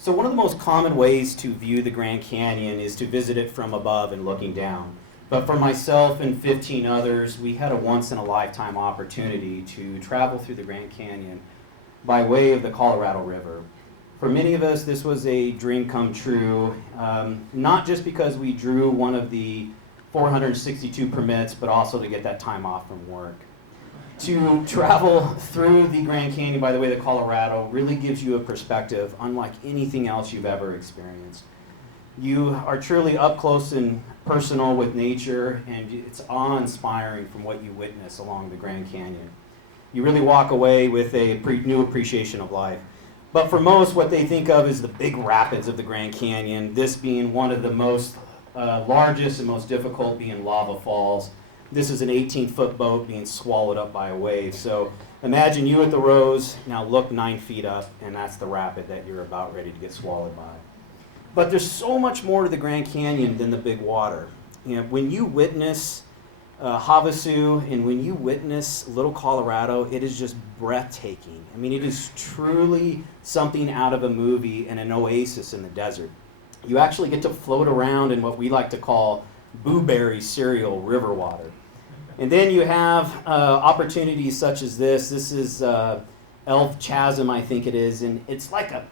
So one of the most common ways to view the Grand Canyon is to visit it from above and looking down. But for myself and 15 others, we had a once-in-a-lifetime opportunity to travel through the Grand Canyon by way of the Colorado River. For many of us, this was a dream come true, not just because we drew one of the 462 permits, but also to get that time off from work. To travel through the Grand Canyon by the way of the Colorado really gives you a perspective unlike anything else you've ever experienced. You are truly up close and personal with nature, and it's awe-inspiring from what you witness along the Grand Canyon. You really walk away with a new appreciation of life. But for most, what they think of is the big rapids of the Grand Canyon, this being one of the most largest and most difficult being lava falls. This is an 18-foot boat being swallowed up by a wave. So imagine you at the rows, now look 9 feet up, and that's the rapid that you're about ready to get swallowed by. But there's so much more to the Grand Canyon than the big water. You know, when you witness Havasu and when you witness Little Colorado, it is just breathtaking. I mean, it is truly something out of a movie and an oasis in the desert. You actually get to float around in what we like to call blueberry cereal river water. And then you have opportunities such as this. This is Elf Chasm, I think it is, and it's like a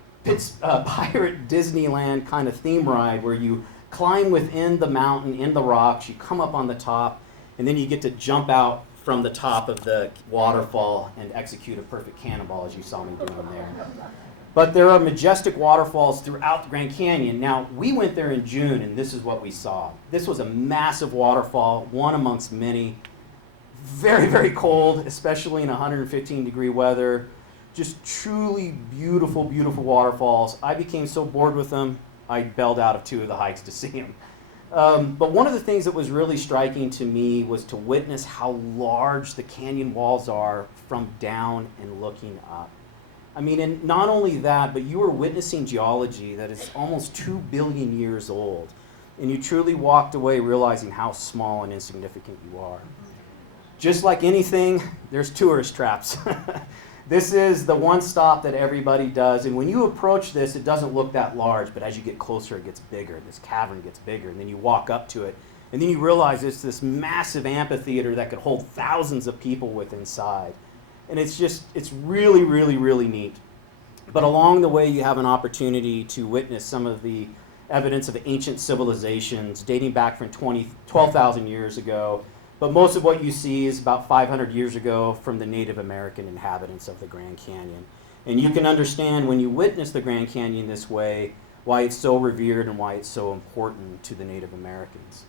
pirate Disneyland kind of theme ride where you climb within the mountain, in the rocks, you come up on the top, and then you get to jump out from the top of the waterfall and execute a perfect cannonball as you saw me doing there. But there are majestic waterfalls throughout the Grand Canyon. Now, we went there in June, and this is what we saw. This was a massive waterfall, one amongst many. Very, very cold, especially in 115-degree weather. Just truly beautiful, beautiful waterfalls. I became so bored with them, I bailed out of 2 of the hikes to see them. But one of the things that was really striking to me was to witness how large the canyon walls are from down and looking up. I mean, and not only that, but you were witnessing geology that is almost 2 billion years old. And you truly walked away realizing how small and insignificant you are. Just like anything, there's tourist traps. This is the one stop that everybody does. And when you approach this, it doesn't look that large, but as you get closer, it gets bigger. This cavern gets bigger, and then you walk up to it. And then you realize it's this massive amphitheater that could hold thousands of people within inside. And it's really, really, really neat. But along the way, you have an opportunity to witness some of the evidence of ancient civilizations dating back from 12,000 years ago. But most of what you see is about 500 years ago from the Native American inhabitants of the Grand Canyon. And you can understand when you witness the Grand Canyon this way, why it's so revered and why it's so important to the Native Americans.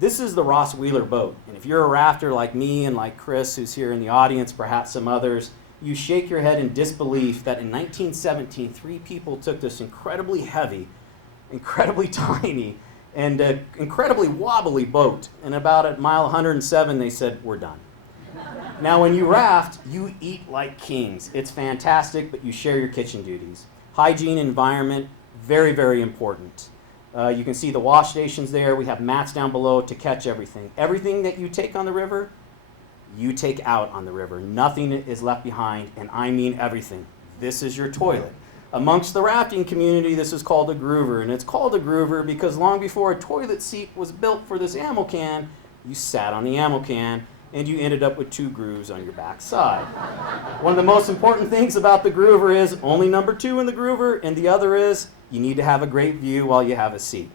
This is the Ross Wheeler boat, and if you're a rafter like me and like Chris, who's here in the audience, perhaps some others, you shake your head in disbelief that in 1917, 3 people took this incredibly heavy, incredibly tiny, and incredibly wobbly boat, and about at mile 107, they said, we're done. Now, when you raft, you eat like kings. It's fantastic, but you share your kitchen duties. Hygiene, environment, very, very important. You can see the wash stations there. We have mats down below to catch everything. Everything that you take on the river, you take out on the river. Nothing is left behind, and I mean everything. This is your toilet. Amongst the rafting community, this is called a groover, and it's called a groover because long before a toilet seat was built for this ammo can, you sat on the ammo can, and you ended up with 2 grooves on your backside. One of the most important things about the groover is only number 2 in the groover, and the other is you need to have a great view while you have a seat.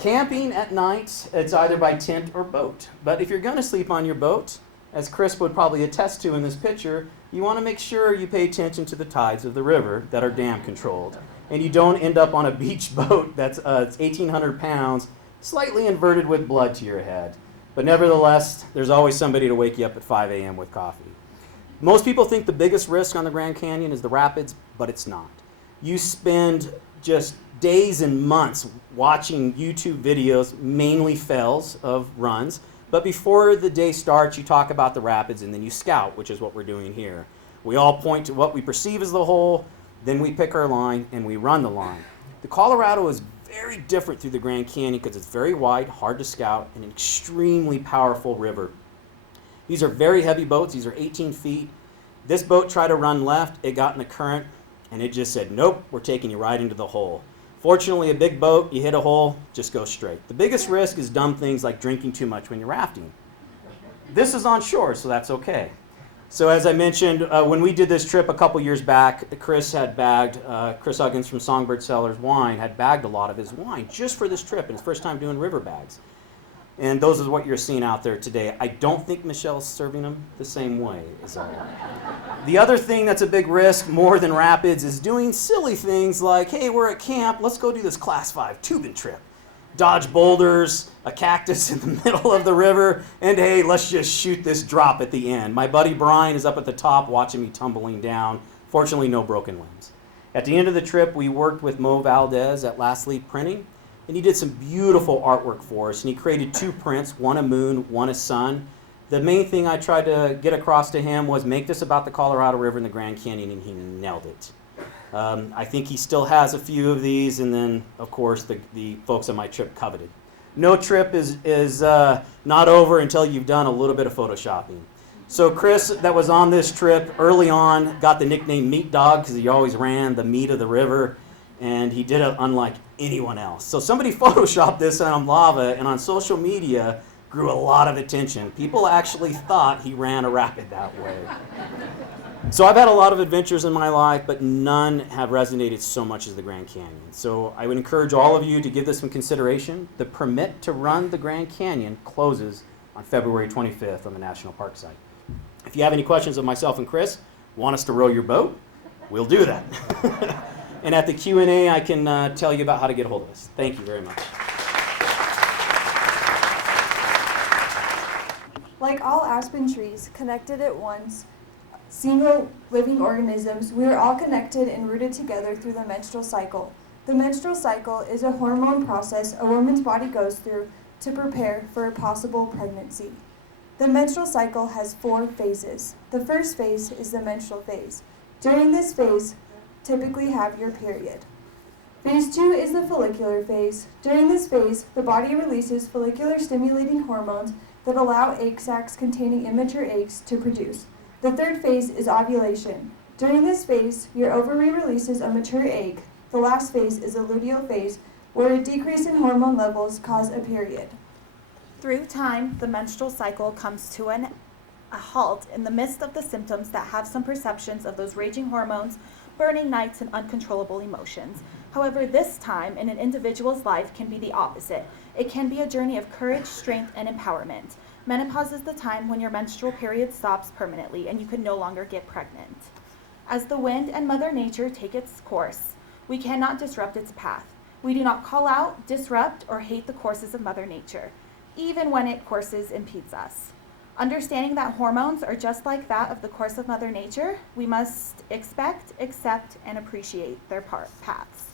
Camping at night, it's either by tent or boat. But if you're going to sleep on your boat, as Chris would probably attest to in this picture, you want to make sure you pay attention to the tides of the river that are dam controlled. And you don't end up on a beach boat that's 1,800 pounds, slightly inverted with blood to your head. But nevertheless, there's always somebody to wake you up at 5 a.m. with coffee. Most people think the biggest risk on the Grand Canyon is the rapids, but it's not. You spend just days and months watching YouTube videos, mainly fails of runs, but before the day starts, you talk about the rapids and then you scout, which is what we're doing here. We all point to what we perceive as the hole, then we pick our line and we run the line. The Colorado is very different through the Grand Canyon because it's very wide, hard to scout, and an extremely powerful river. These are very heavy boats. These are 18 feet. This boat tried to run left. It got in the current. And it just said, nope, we're taking you right into the hole. Fortunately, a big boat, you hit a hole, just go straight. The biggest risk is dumb things like drinking too much when you're rafting. This is on shore, so that's okay. So as I mentioned, when we did this trip a couple years back, Chris Huggins from Songbird Cellars Wine had bagged a lot of his wine just for this trip, and his first time doing river bags. And those are what you're seeing out there today. I don't think Michelle's serving them the same way as all. The other thing that's a big risk, more than rapids, is doing silly things like, hey, we're at camp, let's go do this Class 5 tubing trip. Dodge boulders, a cactus in the middle of the river, and hey, let's just shoot this drop at the end. My buddy Brian is up at the top watching me tumbling down. Fortunately, no broken limbs. At the end of the trip, we worked with Mo Valdez at Last Leaf Printing, and he did some beautiful artwork for us, and he created 2 prints, one a moon, one a sun. The main thing I tried to get across to him was make this about the Colorado River and the Grand Canyon, and he nailed it. I think he still has a few of these, and then, of course, the folks on my trip coveted. No trip is not over until you've done a little bit of photoshopping. So Chris, that was on this trip early on, got the nickname Meat Dog because he always ran the meat of the river, and he did it unlike anyone else. So somebody photoshopped this on lava, and on social media grew a lot of attention. People actually thought he ran a rapid that way. So I've had a lot of adventures in my life, but none have resonated so much as the Grand Canyon. So I would encourage all of you to give this some consideration. The permit to run the Grand Canyon closes on February 25th on the National Park site. If you have any questions of myself and Chris, want us to row your boat, we'll do that. And at the Q&A, I can tell you about how to get a hold of us. Thank you very much. Like all aspen trees, connected at once, single living organisms, we are all connected and rooted together through the menstrual cycle. The menstrual cycle is a hormone process a woman's body goes through to prepare for a possible pregnancy. The menstrual cycle has 4 phases. The first phase is the menstrual phase. During this phase, typically have your period. Phase 2 is the follicular phase. During this phase, the body releases follicular stimulating hormones that allow egg sacs containing immature eggs to produce. The third phase is ovulation. During this phase, your ovary releases a mature egg. The last phase is the luteal phase, where a decrease in hormone levels cause a period. Through time, the menstrual cycle comes to a halt in the midst of the symptoms that have some perceptions of those raging hormones, burning nights, and uncontrollable emotions. However, this time in an individual's life can be the opposite. It can be a journey of courage, strength, and empowerment. Menopause is the time when your menstrual period stops permanently and you can no longer get pregnant. As the wind and Mother Nature take its course, we cannot disrupt its path. We do not call out, disrupt, or hate the courses of Mother Nature, even when it courses impedes us. Understanding that hormones are just like that of the course of Mother Nature, we must expect, accept, and appreciate their paths.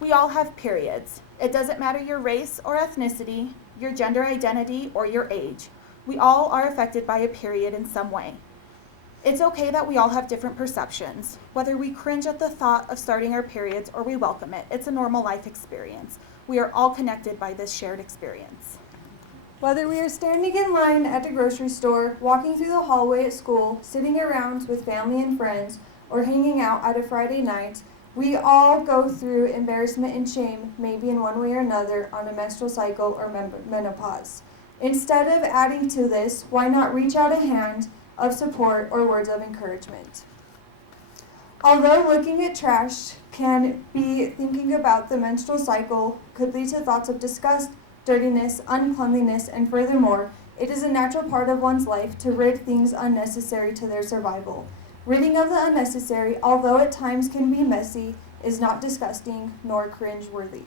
We all have periods. It doesn't matter your race or ethnicity, your gender identity, or your age. We all are affected by a period in some way. It's okay that we all have different perceptions. Whether we cringe at the thought of starting our periods or we welcome it, it's a normal life experience. We are all connected by this shared experience. Whether we are standing in line at the grocery store, walking through the hallway at school, sitting around with family and friends, or hanging out at a Friday night, we all go through embarrassment and shame, maybe in one way or another, on a menstrual cycle or menopause. Instead of adding to this, why not reach out a hand of support or words of encouragement? Although looking at trash can be thinking about the menstrual cycle could lead to thoughts of disgust, dirtiness, uncleanliness, and furthermore, it is a natural part of one's life to rid things unnecessary to their survival. Ridding of the unnecessary, although at times can be messy, is not disgusting nor cringe-worthy.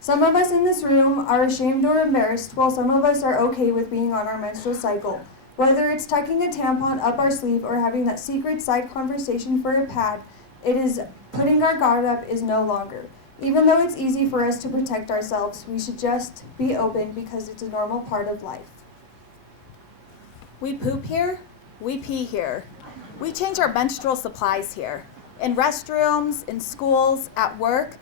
Some of us in this room are ashamed or embarrassed, while some of us are okay with being on our menstrual cycle. Whether it's tucking a tampon up our sleeve or having that secret side conversation for a pad, it is putting our guard up is no longer. Even though it's easy for us to protect ourselves, we should just be open because it's a normal part of life. We poop here, we pee here. We change our menstrual supplies here. In restrooms, in schools, at work,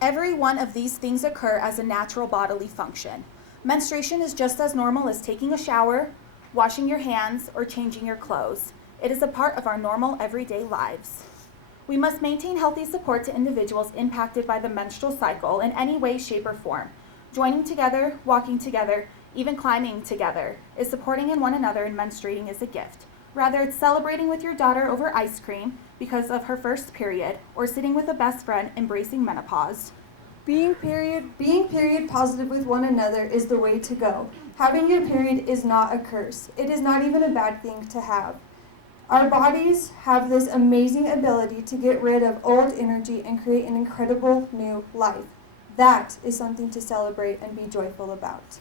every one of these things occur as a natural bodily function. Menstruation is just as normal as taking a shower, washing your hands, or changing your clothes. It is a part of our normal everyday lives. We must maintain healthy support to individuals impacted by the menstrual cycle in any way, shape, or form. Joining together, walking together, even climbing together is supporting in one another, and menstruating is a gift. Rather, it's celebrating with your daughter over ice cream because of her first period, or sitting with a best friend embracing menopause. Being period positive with one another is the way to go. Having your period is not a curse. It is not even a bad thing to have. Our bodies have this amazing ability to get rid of old energy and create an incredible new life. That is something to celebrate and be joyful about.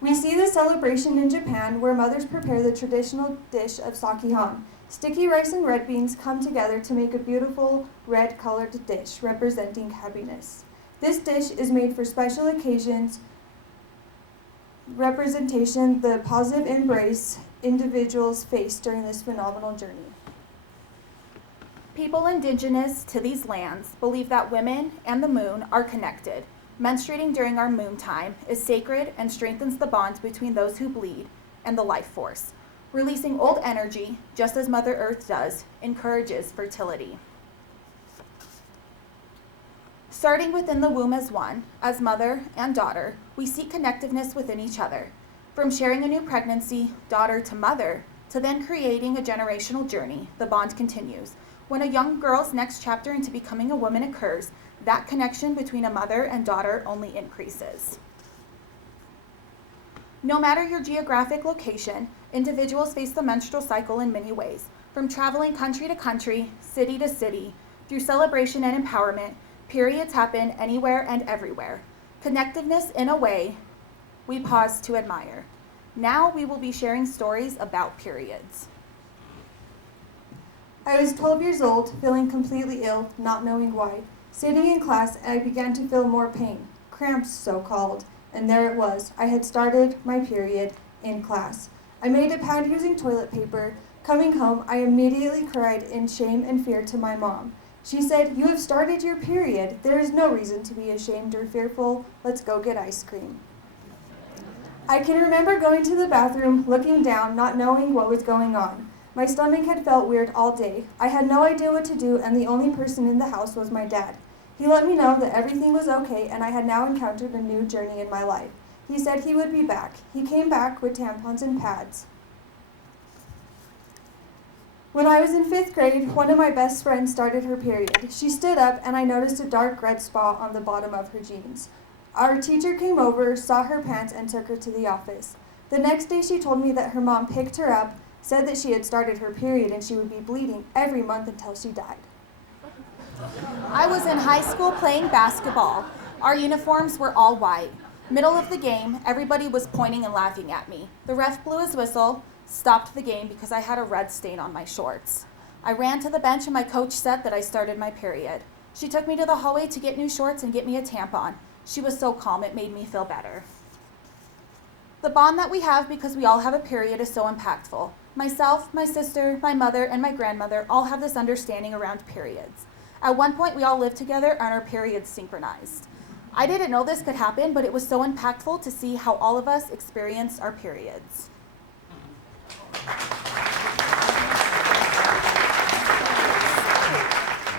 We see the celebration in Japan, where mothers prepare the traditional dish of sakihan. Sticky rice and red beans come together to make a beautiful red-colored dish representing happiness. This dish is made for special occasions, representation the positive embrace individuals face during this phenomenal journey. People indigenous to these lands believe that women and the moon are connected. Menstruating during our moon time is sacred and strengthens the bond between those who bleed and the life force. Releasing old energy, just as Mother Earth does, encourages fertility. Starting within the womb as one, as mother and daughter, we seek connectiveness within each other. From sharing a new pregnancy, daughter to mother, to then creating a generational journey, the bond continues. When a young girl's next chapter into becoming a woman occurs, that connection between a mother and daughter only increases. No matter your geographic location, individuals face the menstrual cycle in many ways. From traveling country to country, city to city, through celebration and empowerment, periods happen anywhere and everywhere. Connectiveness in a way we pause to admire. Now we will be sharing stories about periods. I was 12 years old, feeling completely ill, not knowing why. Sitting in class, I began to feel more pain, cramps so-called, and there it was. I had started my period in class. I made a pound using toilet paper. Coming home, I immediately cried in shame and fear to my mom. She said, "You have started your period. There is no reason to be ashamed or fearful. Let's go get ice cream." I can remember going to the bathroom, looking down, not knowing what was going on. My stomach had felt weird all day. I had no idea what to do, and the only person in the house was my dad. He let me know that everything was okay, and I had now encountered a new journey in my life. He said he would be back. He came back with tampons and pads. When I was in 5th grade, one of my best friends started her period. She stood up, and I noticed a dark red spot on the bottom of her jeans. Our teacher came over, saw her pants, and took her to the office. The next day, she told me that her mom picked her up, said that she had started her period and she would be bleeding every month until she died. I was in high school playing basketball. Our uniforms were all white. Middle of the game, everybody was pointing and laughing at me. The ref blew his whistle, stopped the game because I had a red stain on my shorts. I ran to the bench and my coach said that I started my period. She took me to the hallway to get new shorts and get me a tampon. She was so calm, it made me feel better. The bond that we have because we all have a period is so impactful. Myself, my sister, my mother, and my grandmother all have this understanding around periods. At one point, we all lived together and our periods synchronized. I didn't know this could happen, but it was so impactful to see how all of us experienced our periods.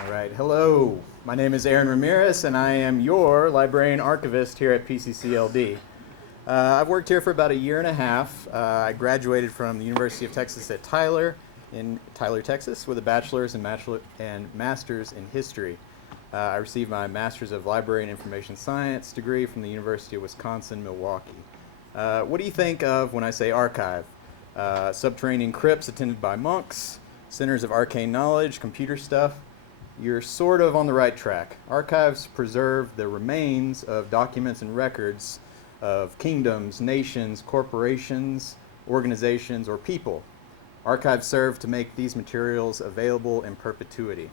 All right, hello. My name is Aaron Ramirez, and I am your librarian archivist here at PCCLD. I've worked here for about 1.5 years. I graduated from the University of Texas at Tyler in Tyler, Texas, with a bachelor's and master's in history. I received my master's of library and information science degree from the University of Wisconsin-Milwaukee. What do you think of when I say archive? Subterranean crypts attended by monks, centers of arcane knowledge, computer stuff. You're sort of on the right track. Archives preserve the remains of documents and records of kingdoms, nations, corporations, organizations, or people. Archives serve to make these materials available in perpetuity.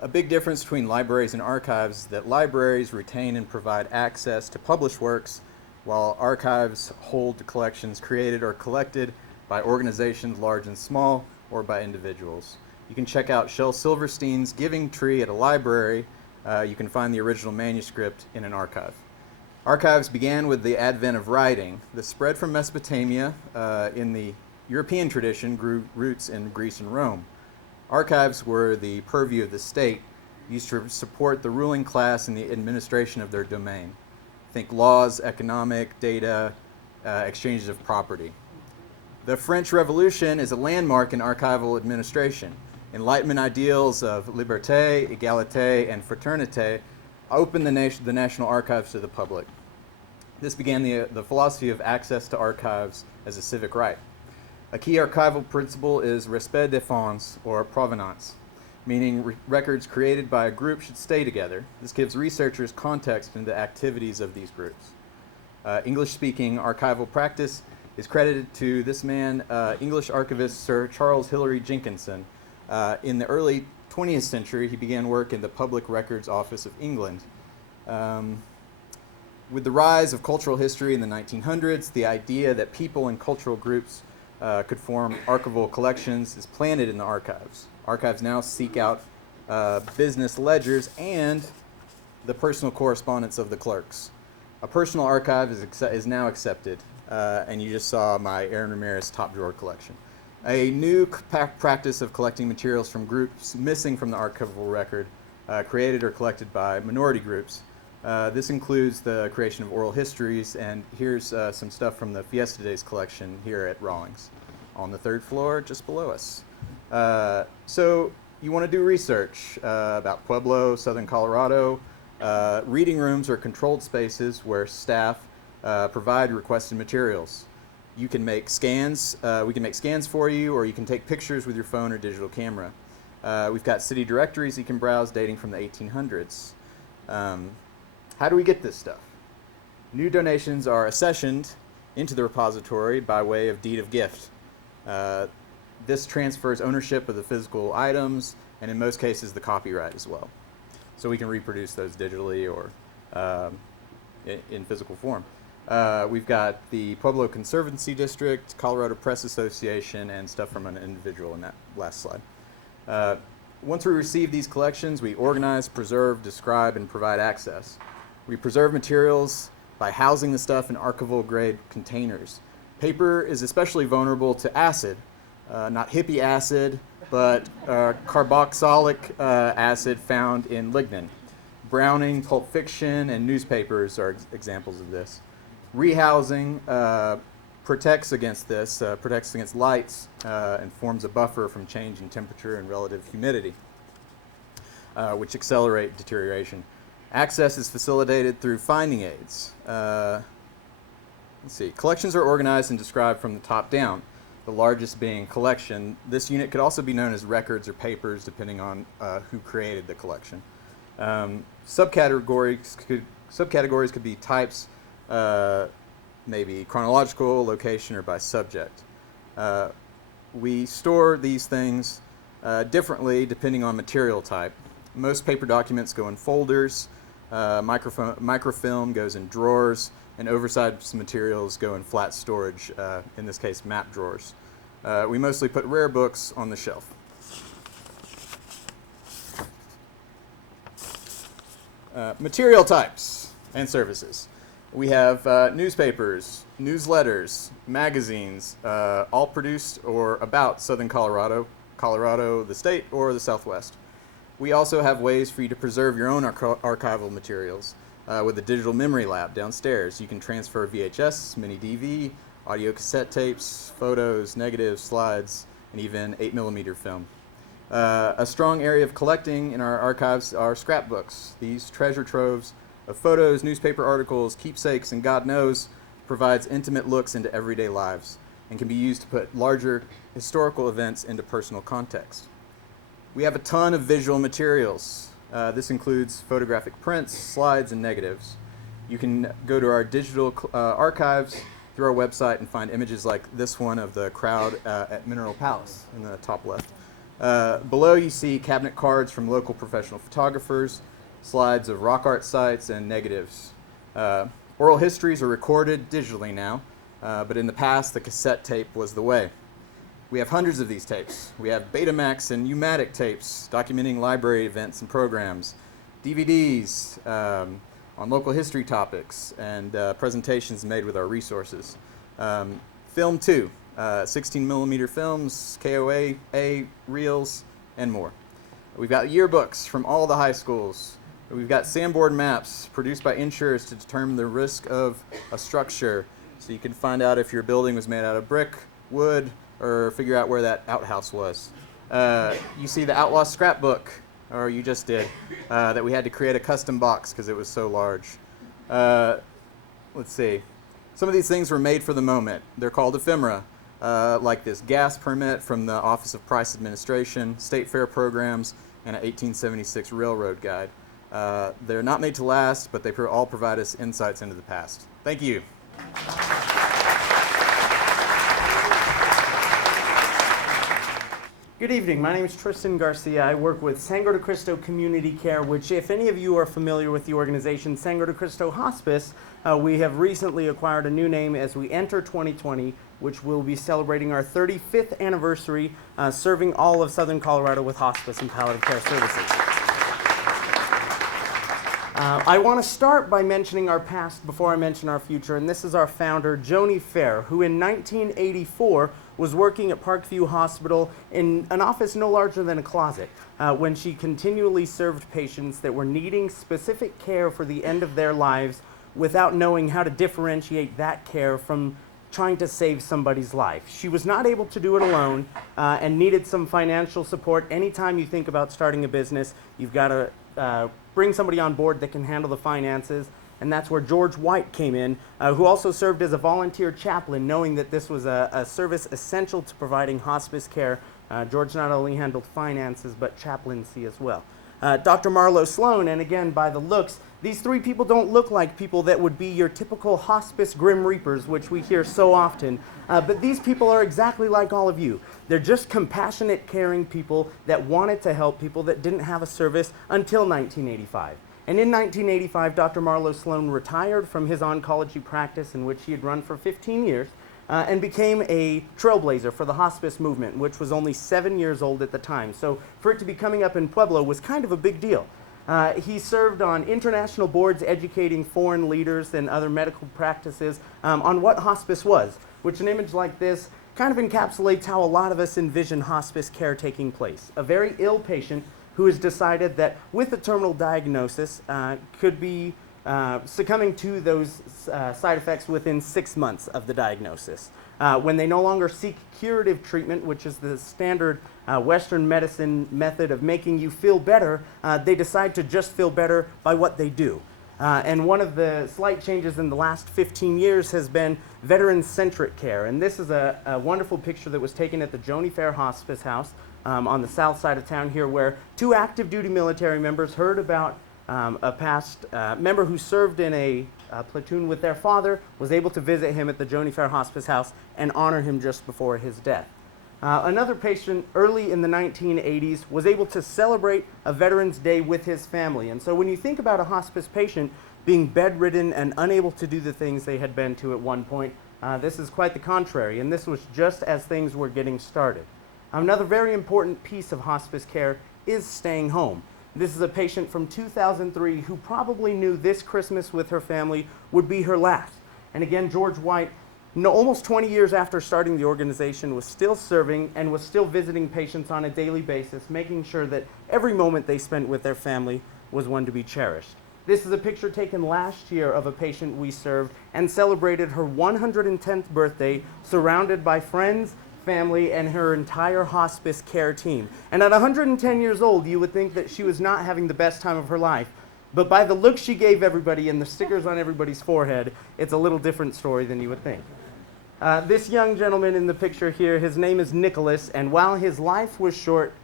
A big difference between libraries and archives is that libraries retain and provide access to published works, while archives hold collections created or collected by organizations large and small, or by individuals. You can check out Shel Silverstein's Giving Tree at a library. You can find the original manuscript in an archive. Archives began with the advent of writing. The spread from Mesopotamia in the European tradition grew roots in Greece and Rome. Archives were the purview of the state, used to support the ruling class in the administration of their domain. Think laws, economic, data, exchanges of property. The French Revolution is a landmark in archival administration. Enlightenment ideals of liberté, égalité, and fraternité opened the National Archives to the public. This began the philosophy of access to archives as a civic right. A key archival principle is respect des fonds, or provenance, meaning records created by a group should stay together. This gives researchers context into the activities of these groups. English-speaking archival practice is credited to this man, English archivist Sir Charles Hilary Jenkinson. In the early 20th century, he began work in the Public Records Office of England. With the rise of cultural history in the 1900s, the idea that people and cultural groups could form archival collections is planted in the archives. Archives now seek out business ledgers and the personal correspondence of the clerks. A personal archive is now accepted, and you just saw my Aaron Ramirez top drawer collection. A new practice of collecting materials from groups missing from the archival record, created or collected by minority groups. This includes the creation of oral histories, and here's some stuff from the Fiesta Days collection here at Rawlings on the third floor just below us. So you want to do research about Pueblo, southern Colorado. Reading rooms are controlled spaces where staff provide requested materials. You can make scans, we can make scans for you, or you can take pictures with your phone or digital camera. We've got city directories you can browse dating from the 1800s. How do we get this stuff? New donations are accessioned into the repository by way of deed of gift. This transfers ownership of the physical items, and in most cases the copyright as well. So we can reproduce those digitally or in physical form. We've got the Pueblo Conservancy District, Colorado Press Association, and stuff from an individual in that last slide. Once we receive these collections, we organize, preserve, describe, and provide access. We preserve materials by housing the stuff in archival-grade containers. Paper is especially vulnerable to acid, not hippie acid, but carboxylic acid found in lignin. Browning, Pulp Fiction, and newspapers are examples of this. Rehousing protects against this, protects against lights, and forms a buffer from change in temperature and relative humidity, which accelerate deterioration. Access is facilitated through finding aids. Let's see. Collections are organized and described from the top down, the largest being collection. This unit could also be known as records or papers, depending on who created the collection. Subcategories could be types, maybe chronological, location, or by subject. We store these things differently depending on material type. Most paper documents go in folders, microfilm goes in drawers, and oversized materials go in flat storage, in this case map drawers. We mostly put rare books on the shelf. Material types and services. We have newspapers, newsletters, magazines, all produced or about Southern Colorado, the state, or the Southwest. We also have ways for you to preserve your own archival materials with a digital memory lab downstairs. You can transfer VHS, mini DV, audio cassette tapes, photos, negatives, slides, and even 8mm film. A strong area of collecting in our archives are scrapbooks. These treasure troves of photos, newspaper articles, keepsakes, and God knows provides intimate looks into everyday lives and can be used to put larger historical events into personal context. We have a ton of visual materials. This includes photographic prints, slides, and negatives. You can go to our digital archives through our website and find images like this one of the crowd at Mineral Palace in the top left. Below you see cabinet cards from local professional photographers, slides of rock art sites, and negatives. Oral histories are recorded digitally now, but in the past the cassette tape was the way. We have hundreds of these tapes. We have Betamax and U-matic tapes documenting library events and programs, DVDs on local history topics, and presentations made with our resources. Film too. 16 millimeter films, KOA, reels, and more. We've got yearbooks from all the high schools. We've got Sanborn maps produced by insurers to determine the risk of a structure, so you can find out if your building was made out of brick, wood, or figure out where that outhouse was. You see the Outlaw scrapbook, or you just did, that we had to create a custom box because it was so large. Let's see. Some of these things were made for the moment. They're called ephemera, like this gas permit from the Office of Price Administration, state fair programs, and an 1876 railroad guide. They're not made to last, but they all provide us insights into the past. Thank you. Good evening. My name is Tristan Garcia. I work with Sangre de Cristo Community Care, which, if any of you are familiar with the organization Sangre de Cristo Hospice, we have recently acquired a new name as we enter 2020, which will be celebrating our 35th anniversary serving all of Southern Colorado with hospice and palliative care services. I want to start by mentioning our past before I mention our future, and this is our founder, Joni Fair, who in 1984 was working at Parkview Hospital in an office no larger than a closet when she continually served patients that were needing specific care for the end of their lives without knowing how to differentiate that care from trying to save somebody's life. She was not able to do it alone and needed some financial support. Anytime you think about starting a business, you've got to bring somebody on board that can handle the finances, and that's where George White came in, who also served as a volunteer chaplain, knowing that this was a service essential to providing hospice care. George not only handled finances, but chaplaincy as well. Dr. Marlo Sloan, and again, by the looks, these three people don't look like people that would be your typical hospice grim reapers, which we hear so often, but these people are exactly like all of you. They're just compassionate, caring people that wanted to help people that didn't have a service until 1985. And in 1985, Dr. Marlo Sloan retired from his oncology practice, in which he had run for 15 years, and became a trailblazer for the hospice movement, which was only 7 years old at the time. So for it to be coming up in Pueblo was kind of a big deal. He served on international boards educating foreign leaders and other medical practices on what hospice was, which an image like this kind of encapsulates how a lot of us envision hospice care taking place. A very ill patient who has decided that with a terminal diagnosis could be succumbing to those side effects within 6 months of the diagnosis. When they no longer seek curative treatment, which is the standard Western medicine method of making you feel better, they decide to just feel better by what they do. And one of the slight changes in the last 15 years has been veteran-centric care. And this is a wonderful picture that was taken at the Joni Fair Hospice House on the south side of town here, where two active duty military members heard about a past member who served in a platoon with their father, was able to visit him at the Joni Fair Hospice House and honor him just before his death. Another patient early in the 1980s was able to celebrate a Veterans Day with his family. And so when you think about a hospice patient being bedridden and unable to do the things they had been to at one point, this is quite the contrary, and this was just as things were getting started. Another very important piece of hospice care is staying home. This is a patient from 2003 who probably knew this Christmas with her family would be her last. And again, George White, almost 20 years after starting the organization, was still serving and was still visiting patients on a daily basis, making sure that every moment they spent with their family was one to be cherished. This is a picture taken last year of a patient we served and celebrated her 110th birthday, surrounded by friends, family, and her entire hospice care team. And at 110 years old, you would think that she was not having the best time of her life. But by the look she gave everybody and the stickers on everybody's forehead, it's a little different story than you would think. This young gentleman in the picture here, his name is Nicholas, and while his life was short,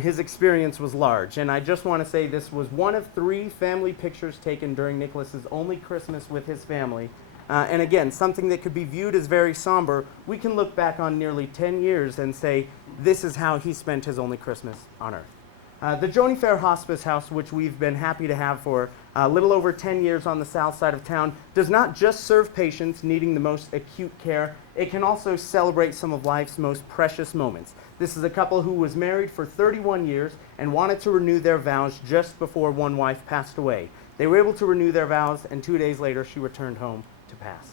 his experience was large. And I just want to say this was one of 3 family pictures taken during Nicholas's only Christmas with his family. And again, something that could be viewed as very somber, we can look back on nearly 10 years and say, this is how he spent his only Christmas on Earth. The Joni Fair Hospice House, which we've been happy to have for a little over 10 years on the south side of town, does not just serve patients needing the most acute care, it can also celebrate some of life's most precious moments. This is a couple who was married for 31 years and wanted to renew their vows just before one wife passed away. They were able to renew their vows, and 2 days later she returned home to pass.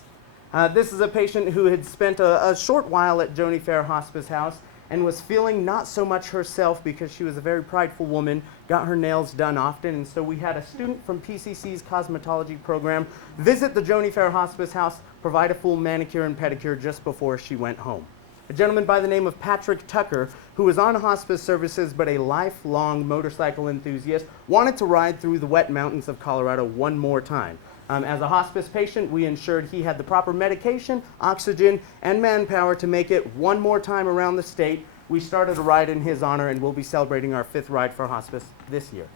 This is a patient who had spent a short while at Joni Fair Hospice House and was feeling not so much herself because she was a very prideful woman, got her nails done often, and so we had a student from PCC's cosmetology program visit the Joni Fair Hospice House, provide a full manicure and pedicure just before she went home. A gentleman by the name of Patrick Tucker, who was on hospice services but a lifelong motorcycle enthusiast, wanted to ride through the wet mountains of Colorado one more time. As a hospice patient, we ensured he had the proper medication, oxygen, and manpower to make it one more time around the state. We started a ride in his honor, and we'll be celebrating our 5th ride for hospice this year.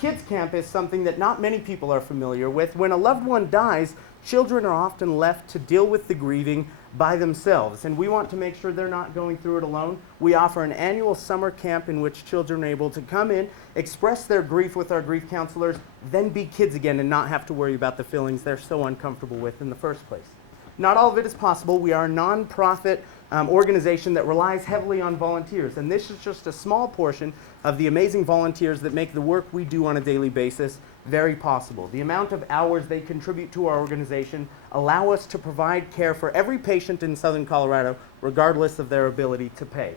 Kids Camp is something that not many people are familiar with. When a loved one dies, children are often left to deal with the grieving by themselves, and we want to make sure they're not going through it alone. We offer an annual summer camp in which children are able to come in, express their grief with our grief counselors, then be kids again and not have to worry about the feelings they're so uncomfortable with in the first place. Not all of it is possible. We are a non-profit organization that relies heavily on volunteers, and this is just a small portion of the amazing volunteers that make the work we do on a daily basis very possible. The amount of hours they contribute to our organization allow us to provide care for every patient in Southern Colorado, regardless of their ability to pay.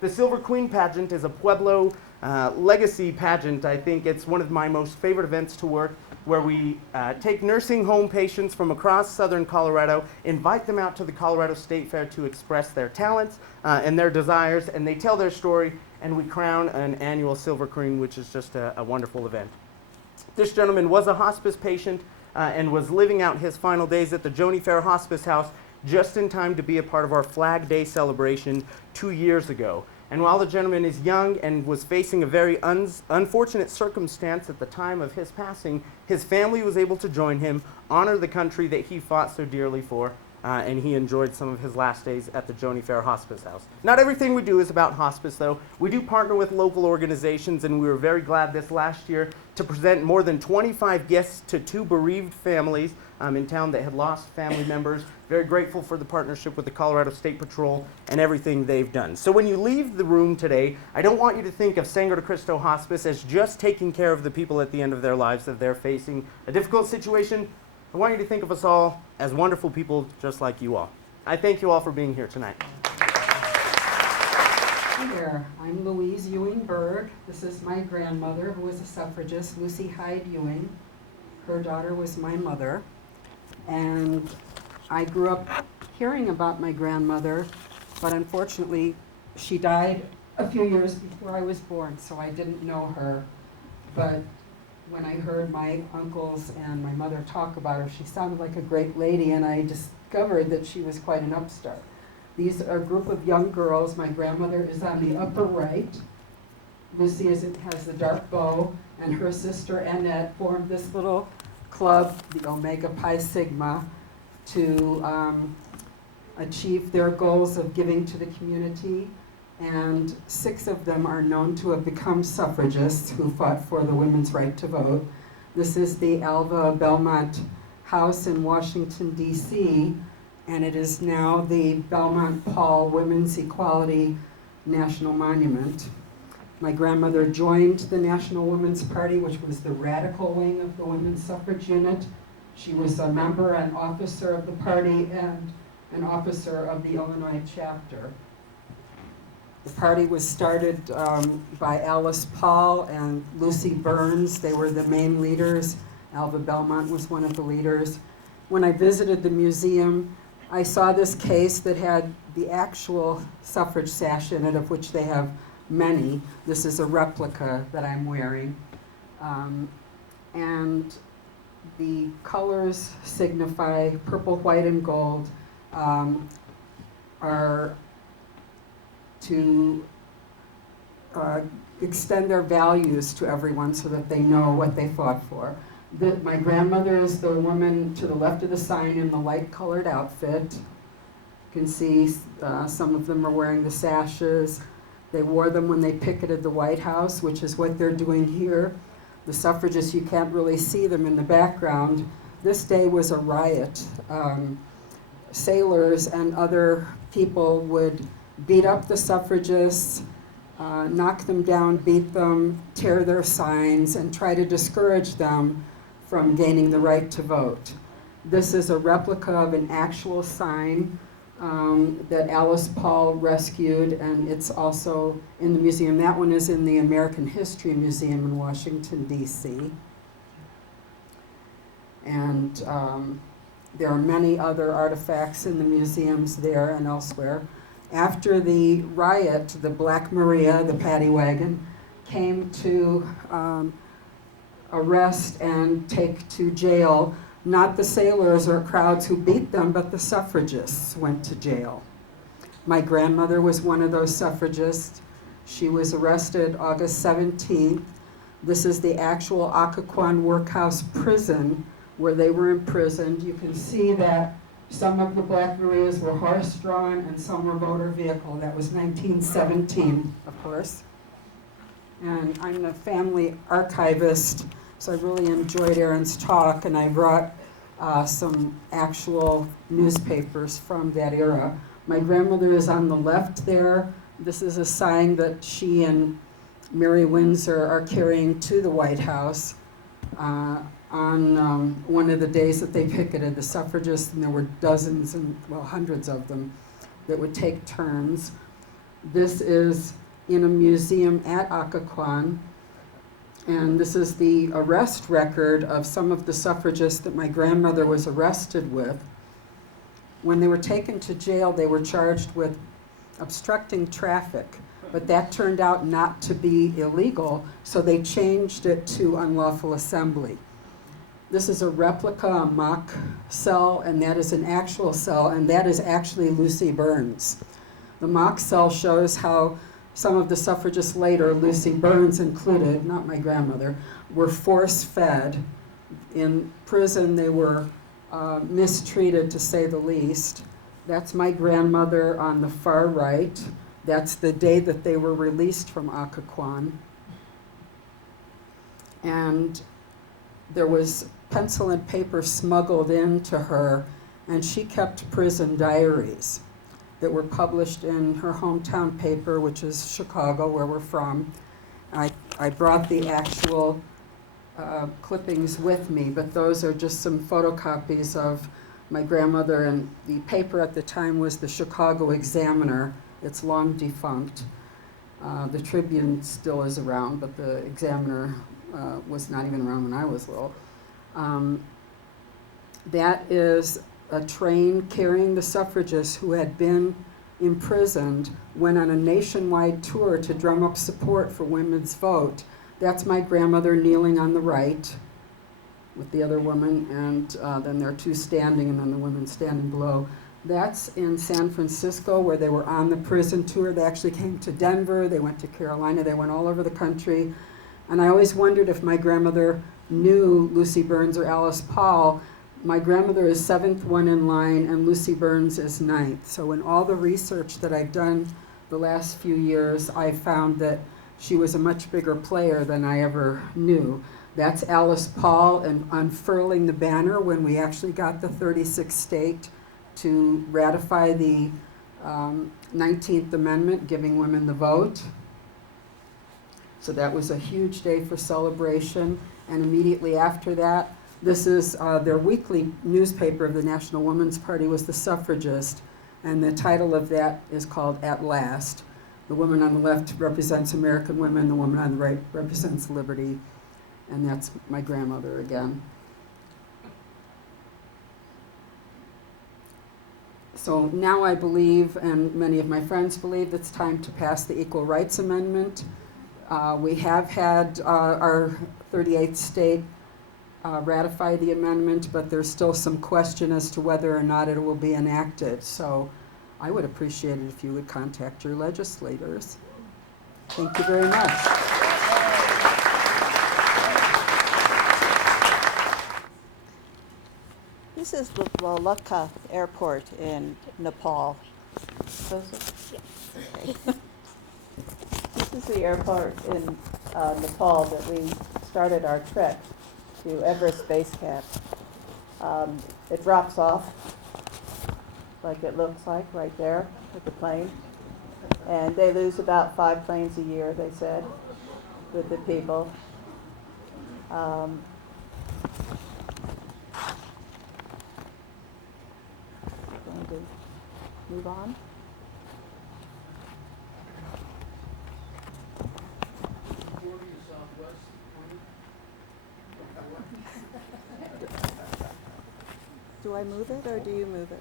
The Silver Queen pageant is a Pueblo legacy pageant. I think it's one of my most favorite events to work, where we take nursing home patients from across Southern Colorado, invite them out to the Colorado State Fair to express their talents and their desires, and they tell their story, and we crown an annual Silver Queen, which is just a wonderful event. This gentleman was a hospice patient and was living out his final days at the Joni Fair Hospice House just in time to be a part of our Flag Day celebration 2 years ago. And while the gentleman is young and was facing a very unfortunate circumstance at the time of his passing, his family was able to join him, honor the country that he fought so dearly for, and he enjoyed some of his last days at the Joni Fair Hospice House. Not everything we do is about hospice, though. We do partner with local organizations, and we were very glad this last year to present more than 25 gifts to 2 bereaved families in town that had lost family members. Very grateful for the partnership with the Colorado State Patrol and everything they've done. So when you leave the room today, I don't want you to think of Sangre de Cristo Hospice as just taking care of the people at the end of their lives if they're facing a difficult situation. I want you to think of us all as wonderful people just like you all. I thank you all for being here tonight. Hi there, I'm Louise Ewing Berg. This is my grandmother, who was a suffragist, Lucy Hyde Ewing. Her daughter was my mother. And I grew up hearing about my grandmother, but unfortunately she died a few years before I was born, so I didn't know her. But when I heard my uncles and my mother talk about her, she sounded like a great lady, and I discovered that she was quite an upstart. These are a group of young girls. My grandmother is on the upper right. Lucy has the dark bow, and her sister Annette formed this little club, the Omega Pi Sigma, to achieve their goals of giving to the community. And 6 of them are known to have become suffragists who fought for the women's right to vote. This is the Alva Belmont House in Washington, D.C., and it is now the Belmont Paul Women's Equality National Monument. My grandmother joined the National Women's Party, which was the radical wing of the women's suffrage unit. She was a member and officer of the party and an officer of the Illinois chapter. The party was started by Alice Paul and Lucy Burns. They were the main leaders. Alva Belmont was one of the leaders. When I visited the museum, I saw this case that had the actual suffrage sash in it, of which they have many. This is a replica that I'm wearing. And the colors signify purple, white, and gold are to extend their values to everyone so that they know what they fought for. My grandmother is the woman to the left of the sign in the light-colored outfit. You can see some of them are wearing the sashes. They wore them when they picketed the White House, which is what they're doing here. The suffragists, you can't really see them in the background. This day was a riot. Sailors and other people would beat up the suffragists, knock them down, beat them, tear their signs, and try to discourage them from gaining the right to vote. This is a replica of an actual sign that Alice Paul rescued, and it's also in the museum. That one is in the American History Museum in Washington, D.C. And there are many other artifacts in the museums there and elsewhere. After the riot, the Black Maria, the paddy wagon, came to arrest and take to jail not the sailors or crowds who beat them, but the suffragists went to jail. My grandmother was one of those suffragists. She was arrested August 17th. This is the actual Occoquan workhouse prison where they were imprisoned. You can see that some of the Black Marias were horse-drawn and some were motor vehicle. That was 1917, of course. And I'm the family archivist, so I really enjoyed Aaron's talk, and I brought some actual newspapers from that era. My grandmother is on the left there. This is a sign that she and Mary Windsor are carrying to the White House on one of the days that they picketed, the suffragists, and there were dozens and, well, hundreds of them that would take turns. This is in a museum at Occoquan. And this is the arrest record of some of the suffragists that my grandmother was arrested with. When they were taken to jail, they were charged with obstructing traffic, but that turned out not to be illegal, so they changed it to unlawful assembly. This is a replica, a mock cell, and that is an actual cell, and that is actually Lucy Burns. The mock cell shows how some of the suffragists later, Lucy Burns included, not my grandmother, were force-fed. In prison, they were mistreated, to say the least. That's my grandmother on the far right. That's the day that they were released from Occoquan. And there was pencil and paper smuggled into her, and she kept prison diaries that were published in her hometown paper, which is Chicago, where we're from. I brought the actual clippings with me, but those are just some photocopies of my grandmother, and the paper at the time was the Chicago Examiner. It's long defunct. The Tribune still is around, but the Examiner was not even around when I was little. That is a train carrying the suffragists who had been imprisoned, went on a nationwide tour to drum up support for women's vote. That's my grandmother kneeling on the right with the other woman, and then there are two standing and then the women standing below. That's in San Francisco, where they were on the prison tour. They actually came to Denver, they went to Carolina, they went all over the country. And I always wondered if my grandmother knew Lucy Burns or Alice Paul. My grandmother is 7th one in line, and Lucy Burns is 9th. So in all the research that I've done the last few years, I found that she was a much bigger player than I ever knew. That's Alice Paul and unfurling the banner when we actually got the 36th state to ratify the 19th Amendment, giving women the vote. So that was a huge day for celebration. And immediately after that, this is their weekly newspaper of the National Woman's Party was The Suffragist, and the title of that is called At Last. The woman on the left represents American women, the woman on the right represents liberty, and that's my grandmother again. So now I believe, and many of my friends believe, it's time to pass the Equal Rights Amendment. We have had our 38th state ratify the amendment, but there's still some question as to whether or not it will be enacted. So I would appreciate it if you would contact your legislators. Thank you very much. This is the Walakha Airport in Nepal. Okay. This is the airport in Nepal that we started our trek to Everest Base Camp. It drops off like it looks like right there with the plane. And they lose about 5 planes a year, they said, with the people. to move on. Do I move it or do you move it?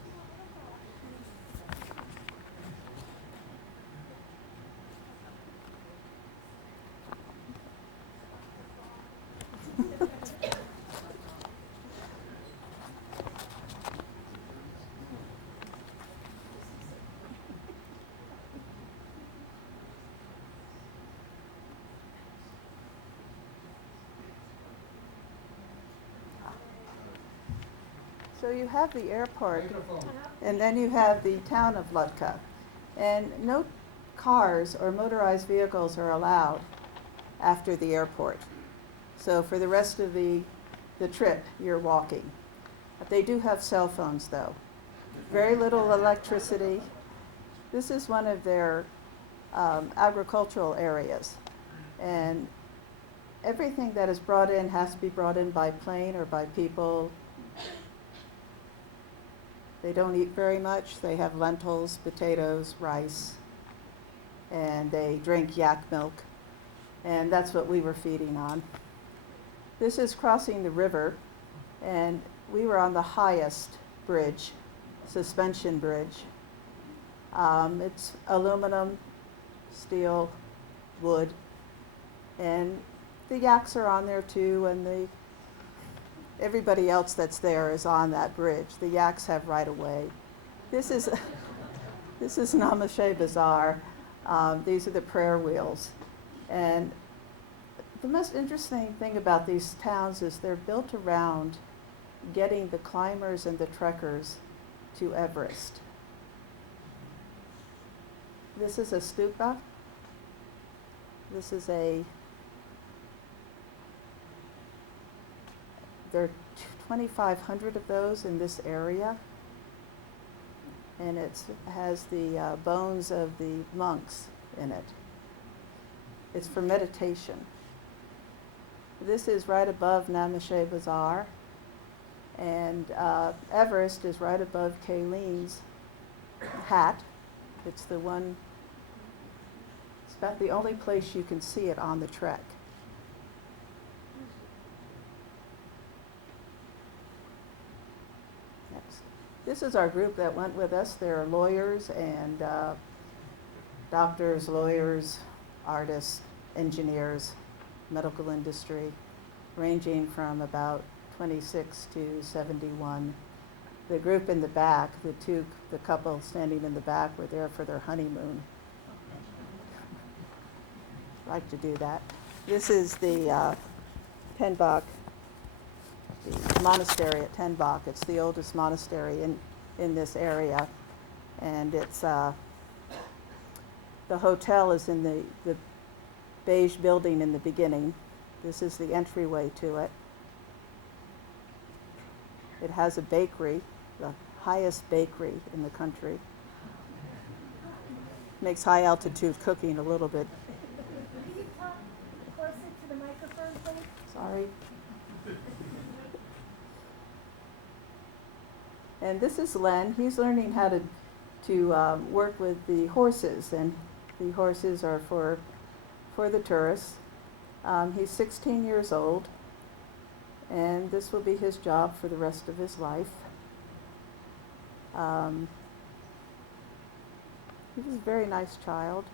So you have the airport, and then you have the town of Ludka. And no cars or motorized vehicles are allowed after the airport. So for the rest of the trip, you're walking. But they do have cell phones, though. Very little electricity. This is one of their agricultural areas. And everything that is brought in has to be brought in by plane or by people. They don't eat very much. They have lentils, potatoes, rice, and they drink yak milk. And that's what we were feeding on. This is crossing the river, and we were on the highest bridge, suspension bridge. It's aluminum, steel, wood, and the yaks are on there too, and everybody else that's there is on that bridge. The yaks have right of way. This is Namache Bazaar. These are the prayer wheels. And the most interesting thing about these towns is they're built around getting the climbers and the trekkers to Everest. This is a stupa. This is there are 2,500 of those in this area, and it has the bones of the monks in it. It's for meditation. This is right above Namache Bazaar, and Everest is right above Kayleen's hat. It's the one, it's about the only place you can see it on the trek. This is our group that went with us. There are lawyers and doctors, lawyers, artists, engineers, medical industry, ranging from about 26 to 71. The group in the back, the couple standing in the back, were there for their honeymoon. Like to do that. This is the Penbach, the monastery at Tenbach. It's the oldest monastery in this area, and it's the hotel is in the beige building in the beginning. This is the entryway to it. It has a bakery, the highest bakery in the country. Makes high altitude cooking a little bit. Can you talk closer to the microphone, please? Sorry. And this is Len. He's learning how to work with the horses, and the horses are for the tourists. He's 16 years old, and this will be his job for the rest of his life. He was a very nice child.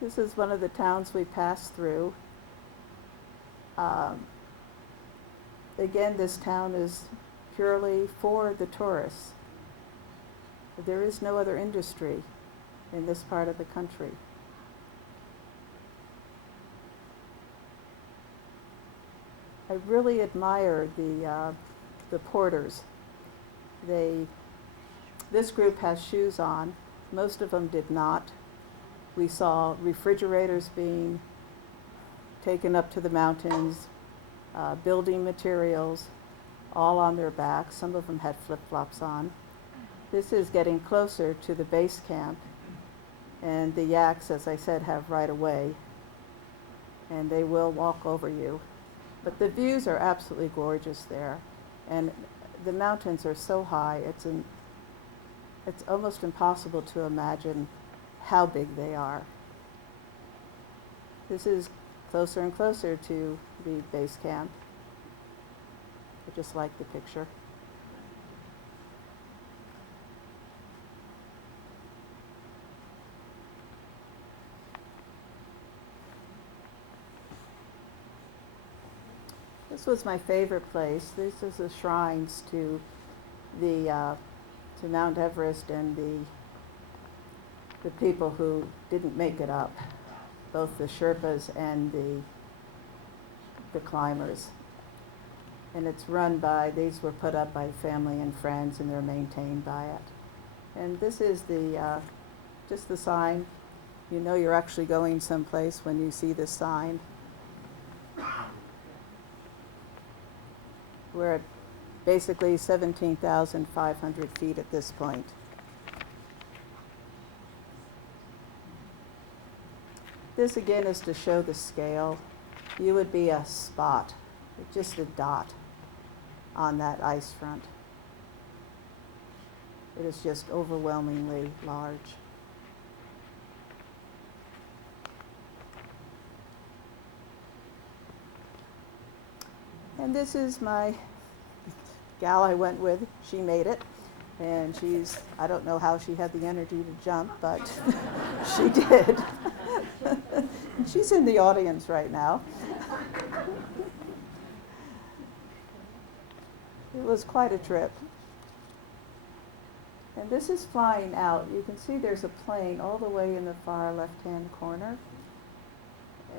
This is one of the towns we passed through. Again, this town is purely for the tourists. There is no other industry in this part of the country. I really admire the porters. This group has shoes on. Most of them did not. We saw refrigerators being taken up to the mountains, building materials, all on their backs. Some of them had flip-flops on. This is getting closer to the base camp, and the yaks, as I said, have right of way, and they will walk over you. But the views are absolutely gorgeous there, and the mountains are so high, It's almost impossible to imagine how big they are. This is closer and closer to the base camp. I just like the picture. This was my favorite place. This is the shrines to the to Mount Everest and the people who didn't make it up, both the Sherpas and the climbers. And it's run by, these were put up by family and friends, and they're maintained by it. And this is the just the sign. You know you're actually going someplace when you see this sign. We're at basically 17,500 feet at this point. This again is to show the scale. You would be a spot, just a dot on that ice front. It is just overwhelmingly large. And this is my gal I went with. She made it. And she's, I don't know how she had the energy to jump, but she did. She's in the audience right now. It was quite a trip. And this is flying out. You can see there's a plane all the way in the far left-hand corner.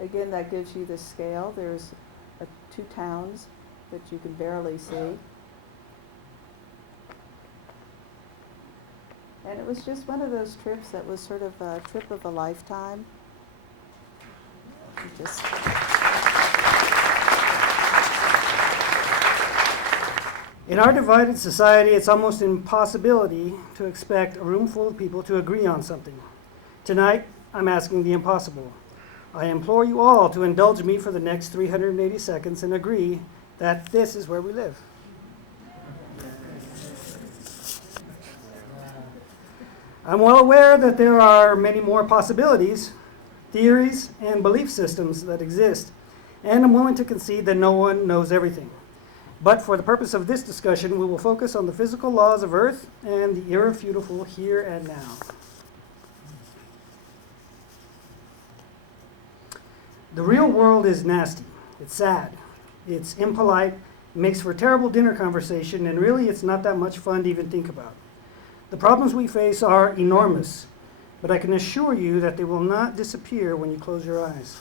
Again, that gives you the scale. There's 2 towns that you can barely see. And it was just one of those trips that was sort of a trip of a lifetime. Just In our divided society, it's almost an impossibility to expect a room full of people to agree on something. Tonight, I'm asking the impossible. I implore you all to indulge me for the next 380 seconds and agree that this is where we live. I'm well aware that there are many more possibilities, theories, and belief systems that exist, and I'm willing to concede that no one knows everything. But for the purpose of this discussion, we will focus on the physical laws of Earth and the irrefutable here and now. The real world is nasty. It's sad. It's impolite. It makes for a terrible dinner conversation, and really it's not that much fun to even think about. The problems we face are enormous, but I can assure you that they will not disappear when you close your eyes.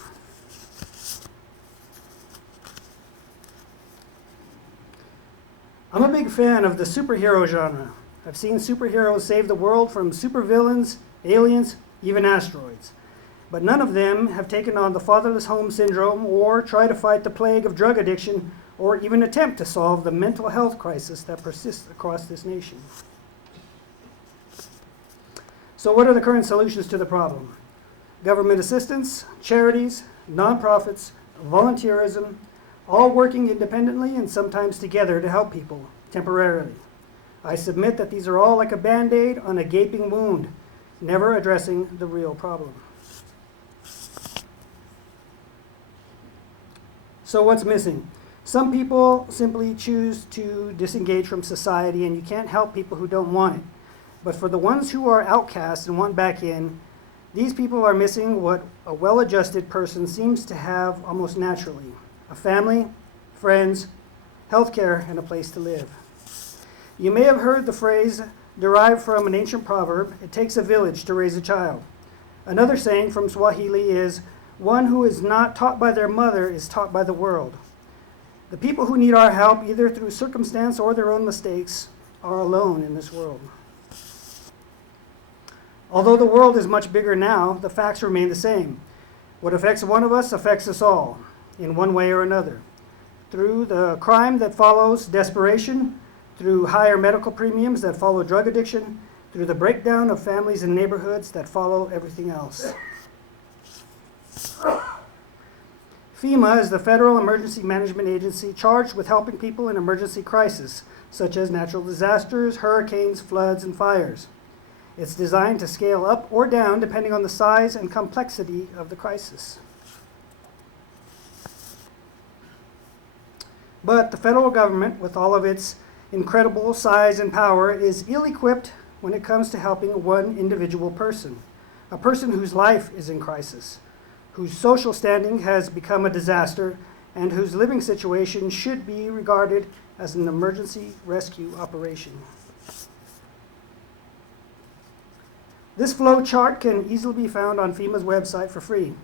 I'm a big fan of the superhero genre. I've seen superheroes save the world from supervillains, aliens, even asteroids. But none of them have taken on the fatherless home syndrome or try to fight the plague of drug addiction or even attempt to solve the mental health crisis that persists across this nation. So what are the current solutions to the problem? Government assistance, charities, nonprofits, volunteerism, all working independently and sometimes together to help people, temporarily. I submit that these are all like a Band-Aid on a gaping wound, never addressing the real problem. So what's missing? Some people simply choose to disengage from society, and you can't help people who don't want it. But for the ones who are outcasts and want back in, these people are missing what a well-adjusted person seems to have almost naturally: a family, friends, healthcare, and a place to live. You may have heard the phrase derived from an ancient proverb, "It takes a village to raise a child." Another saying from Swahili is, "One who is not taught by their mother is taught by the world." The people who need our help, either through circumstance or their own mistakes, are alone in this world. Although the world is much bigger now, the facts remain the same. What affects one of us affects us all, in one way or another. Through the crime that follows desperation, through higher medical premiums that follow drug addiction, through the breakdown of families and neighborhoods that follow everything else. FEMA is the Federal Emergency Management Agency charged with helping people in emergency crisis, such as natural disasters, hurricanes, floods, and fires. It's designed to scale up or down depending on the size and complexity of the crisis. But the federal government, with all of its incredible size and power, is ill-equipped when it comes to helping one individual person, a person whose life is in crisis, whose social standing has become a disaster, and whose living situation should be regarded as an emergency rescue operation. This flow chart can easily be found on FEMA's website for free.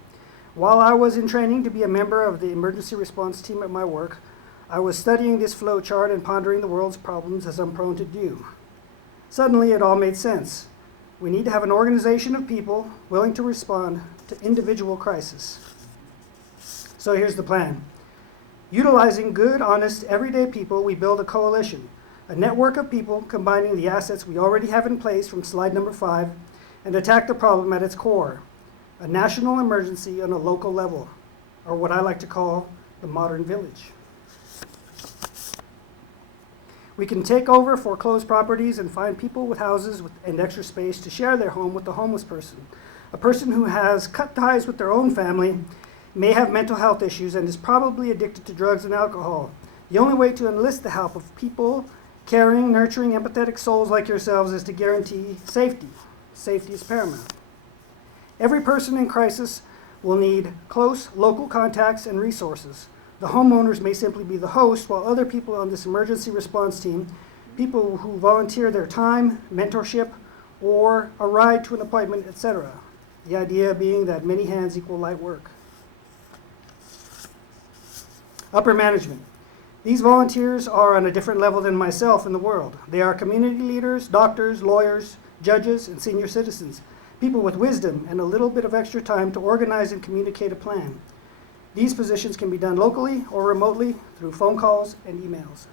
While I was in training to be a member of the emergency response team at my work, I was studying this flow chart and pondering the world's problems as I'm prone to do. Suddenly, it all made sense. We need to have an organization of people willing to respond to individual crises. So here's the plan. Utilizing good, honest, everyday people, we build a coalition, a network of people combining the assets we already have in place from slide number 5 and attack the problem at its core, a national emergency on a local level, or what I like to call the modern village. We can take over foreclosed properties and find people with houses and extra space to share their home with a homeless person, a person who has cut ties with their own family, may have mental health issues, and is probably addicted to drugs and alcohol. The only way to enlist the help of people, caring, nurturing, empathetic souls like yourselves is to guarantee safety. Safety is paramount. Every person in crisis will need close local contacts and resources. The homeowners may simply be the host, while other people on this emergency response team, people who volunteer their time, mentorship, or a ride to an appointment, etc. The idea being that many hands equal light work. Upper management. These volunteers are on a different level than myself in the world. They are community leaders, doctors, lawyers, judges, and senior citizens, people with wisdom and a little bit of extra time to organize and communicate a plan. These positions can be done locally or remotely through phone calls and emails.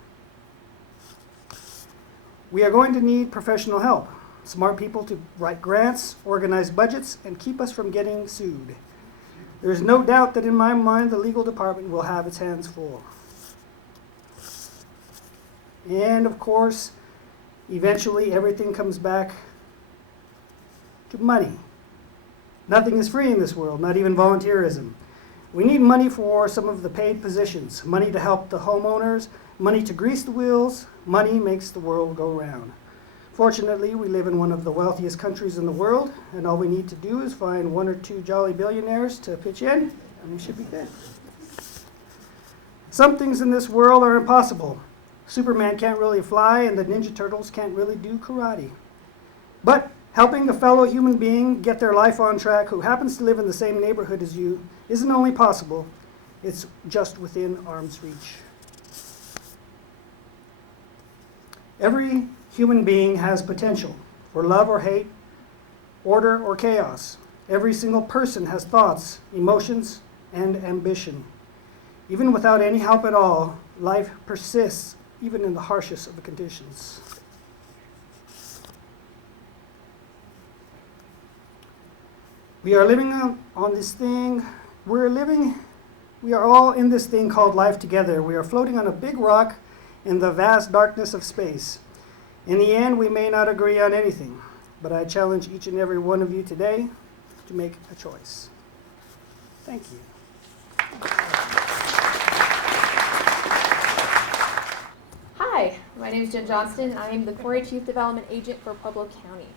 We are going to need professional help, smart people to write grants, organize budgets, and keep us from getting sued. There is no doubt that in my mind the legal department will have its hands full. And of course, eventually everything comes back to money. Nothing is free in this world, not even volunteerism. We need money for some of the paid positions, money to help the homeowners, money to grease the wheels. Money makes the world go round. Fortunately, we live in one of the wealthiest countries in the world, and all we need to do is find 1 or 2 jolly billionaires to pitch in, and we should be good. Some things in this world are impossible. Superman can't really fly, and the Ninja Turtles can't really do karate. But helping a fellow human being get their life on track who happens to live in the same neighborhood as you isn't only possible, it's just within arm's reach. Every human being has potential for love or hate, order or chaos. Every single person has thoughts, emotions, and ambition. Even without any help at all, life persists even in the harshest of the conditions. We are living on this thing. We are all in this thing called life together. We are floating on a big rock in the vast darkness of space. In the end, we may not agree on anything, but I challenge each and every one of you today to make a choice. Thank you. Hi, my name is Jen Johnston, and I am the 4-H Youth Development Agent for Pueblo County.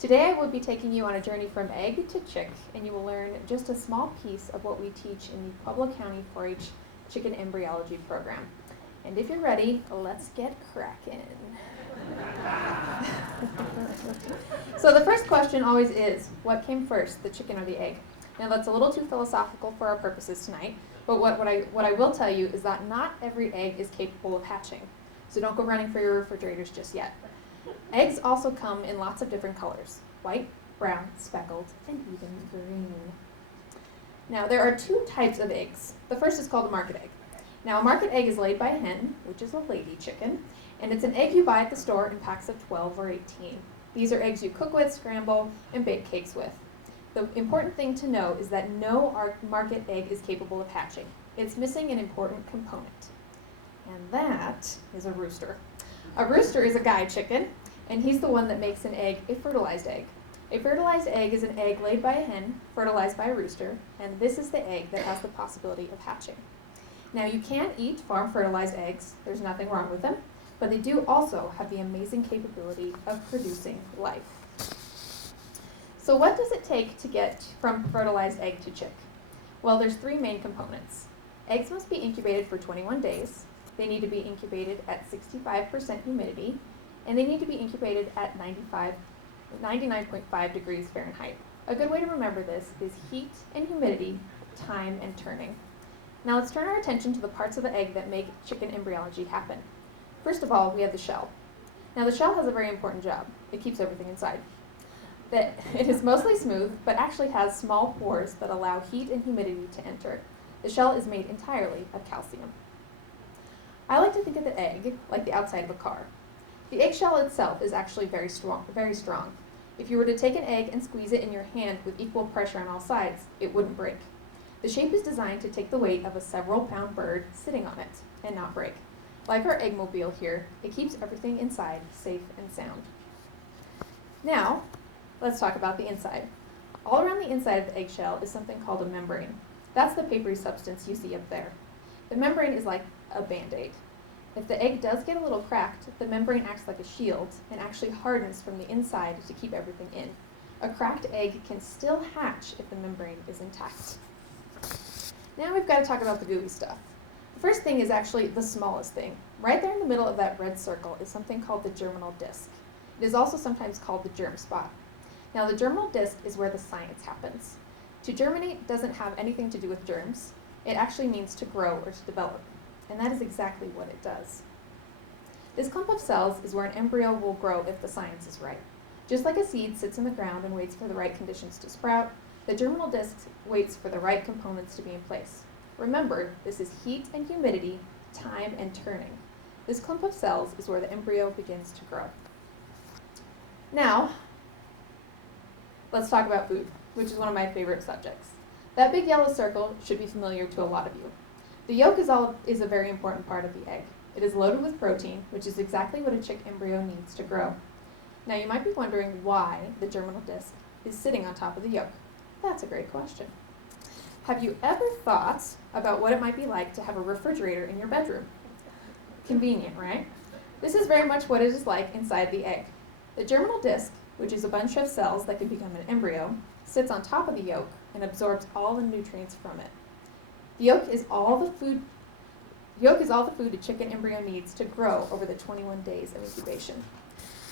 Today I will be taking you on a journey from egg to chick, and you will learn just a small piece of what we teach in the Pueblo County 4-H Chicken Embryology program. And if you're ready, let's get cracking. So the first question always is, what came first, the chicken or the egg? Now that's a little too philosophical for our purposes tonight, but what I will tell you is that not every egg is capable of hatching. So don't go running for your refrigerators just yet. Eggs also come in lots of different colors: white, brown, speckled, and even green. Now there are 2 types of eggs. The first is called a market egg. Now a market egg is laid by a hen, which is a lady chicken, and it's an egg you buy at the store in packs of 12 or 18. These are eggs you cook with, scramble, and bake cakes with. The important thing to know is that no market egg is capable of hatching. It's missing an important component, and that is a rooster. A rooster is a guy chicken, and he's the one that makes an egg a fertilized egg. A fertilized egg is an egg laid by a hen, fertilized by a rooster, and this is the egg that has the possibility of hatching. Now, you can eat farm fertilized eggs, there's nothing wrong with them, but they do also have the amazing capability of producing life. So what does it take to get from fertilized egg to chick? Well, there's 3 main components. Eggs must be incubated for 21 days, they need to be incubated at 65% humidity, and they need to be incubated at 99.5 degrees Fahrenheit. A good way to remember this is heat and humidity, time and turning. Now let's turn our attention to the parts of the egg that make chicken embryology happen. First of all, we have the shell. Now the shell has a very important job. It keeps everything inside. It is mostly smooth, but actually has small pores that allow heat and humidity to enter. The shell is made entirely of calcium. I like to think of the egg like the outside of a car. The eggshell itself is actually very strong. If you were to take an egg and squeeze it in your hand with equal pressure on all sides, it wouldn't break. The shape is designed to take the weight of a several-pound bird sitting on it and not break. Like our eggmobile here, it keeps everything inside safe and sound. Now, let's talk about the inside. All around the inside of the eggshell is something called a membrane. That's the papery substance you see up there. The membrane is like a Band-Aid. If the egg does get a little cracked, the membrane acts like a shield and actually hardens from the inside to keep everything in. A cracked egg can still hatch if the membrane is intact. Now we've got to talk about the gooey stuff. The first thing is actually the smallest thing. Right there in the middle of that red circle is something called the germinal disc. It is also sometimes called the germ spot. Now the germinal disc is where the science happens. To germinate doesn't have anything to do with germs. It actually means to grow or to develop. And that is exactly what it does. This clump of cells is where an embryo will grow if the science is right. Just like a seed sits in the ground and waits for the right conditions to sprout, the germinal disc waits for the right components to be in place. Remember, this is heat and humidity, time and turning. This clump of cells is where the embryo begins to grow. Now, let's talk about food, which is one of my favorite subjects. That big yellow circle should be familiar to a lot of you. The yolk is a very important part of the egg. It is loaded with protein, which is exactly what a chick embryo needs to grow. Now you might be wondering why the germinal disc is sitting on top of the yolk. That's a great question. Have you ever thought about what it might be like to have a refrigerator in your bedroom? Convenient, right? This is very much what it is like inside the egg. The germinal disc, which is a bunch of cells that can become an embryo, sits on top of the yolk and absorbs all the nutrients from it. The yolk is all the food a chicken embryo needs to grow over the 21 days of incubation.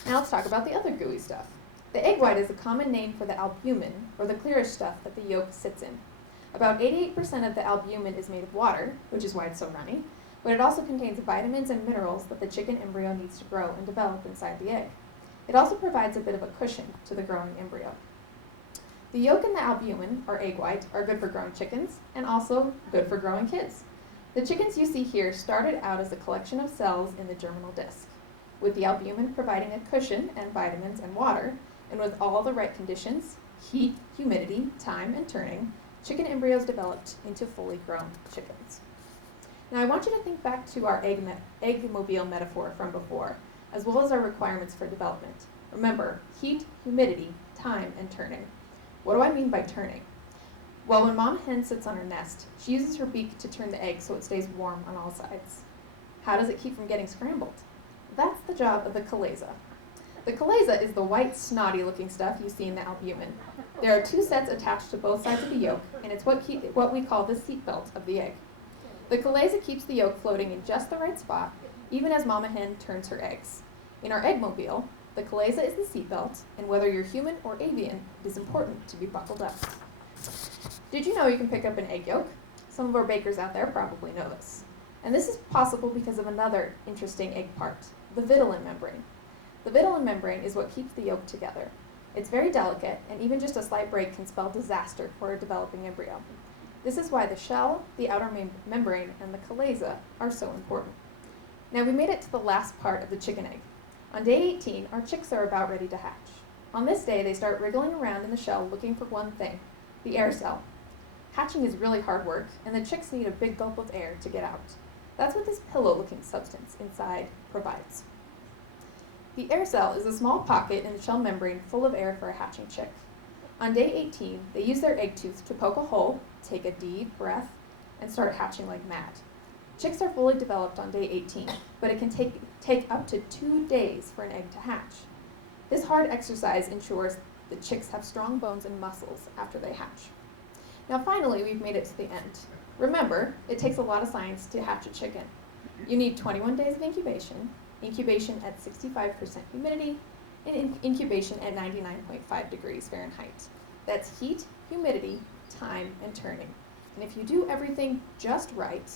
Now let's talk about the other gooey stuff. The egg white is a common name for the albumin, or the clearish stuff that the yolk sits in. About 88% of the albumin is made of water, which is why it's so runny, but it also contains vitamins and minerals that the chicken embryo needs to grow and develop inside the egg. It also provides a bit of a cushion to the growing embryo. The yolk and the albumin, or egg white, are good for growing chickens and also good for growing kids. The chickens you see here started out as a collection of cells in the germinal disc, with the albumin providing a cushion and vitamins and water, and with all the right conditions, heat, humidity, time, and turning, chicken embryos developed into fully grown chickens. Now I want you to think back to our eggmobile metaphor from before, as well as our requirements for development. Remember, heat, humidity, time, and turning. What do I mean by turning? Well, when mama hen sits on her nest, she uses her beak to turn the egg so it stays warm on all sides. How does it keep from getting scrambled? That's the job of the chalaza. The chalaza is the white, snotty-looking stuff you see in the albumin. There are 2 sets attached to both sides of the yolk, and it's what we call the seatbelt of the egg. The chalaza keeps the yolk floating in just the right spot, even as mama hen turns her eggs. In our eggmobile, the chalaza is the seatbelt, and whether you're human or avian, it is important to be buckled up. Did you know you can pick up an egg yolk? Some of our bakers out there probably know this. And this is possible because of another interesting egg part, the vitelline membrane. The vitelline membrane is what keeps the yolk together. It's very delicate, and even just a slight break can spell disaster for a developing embryo. This is why the shell, the outer membrane, and the chalaza are so important. Now we made it to the last part of the chicken egg. On day 18, our chicks are about ready to hatch. On this day, they start wriggling around in the shell looking for one thing, the air cell. Hatching is really hard work, and the chicks need a big gulp of air to get out. That's what this pillow-looking substance inside provides. The air cell is a small pocket in the shell membrane full of air for a hatching chick. On day 18, they use their egg tooth to poke a hole, take a deep breath, and start hatching like mad. Chicks are fully developed on day 18, but it can take up to 2 days for an egg to hatch. This hard exercise ensures the chicks have strong bones and muscles after they hatch. Now finally, we've made it to the end. Remember, it takes a lot of science to hatch a chicken. You need 21 days of incubation at 65% humidity, and incubation at 99.5 degrees Fahrenheit. That's heat, humidity, time, and turning. And if you do everything just right,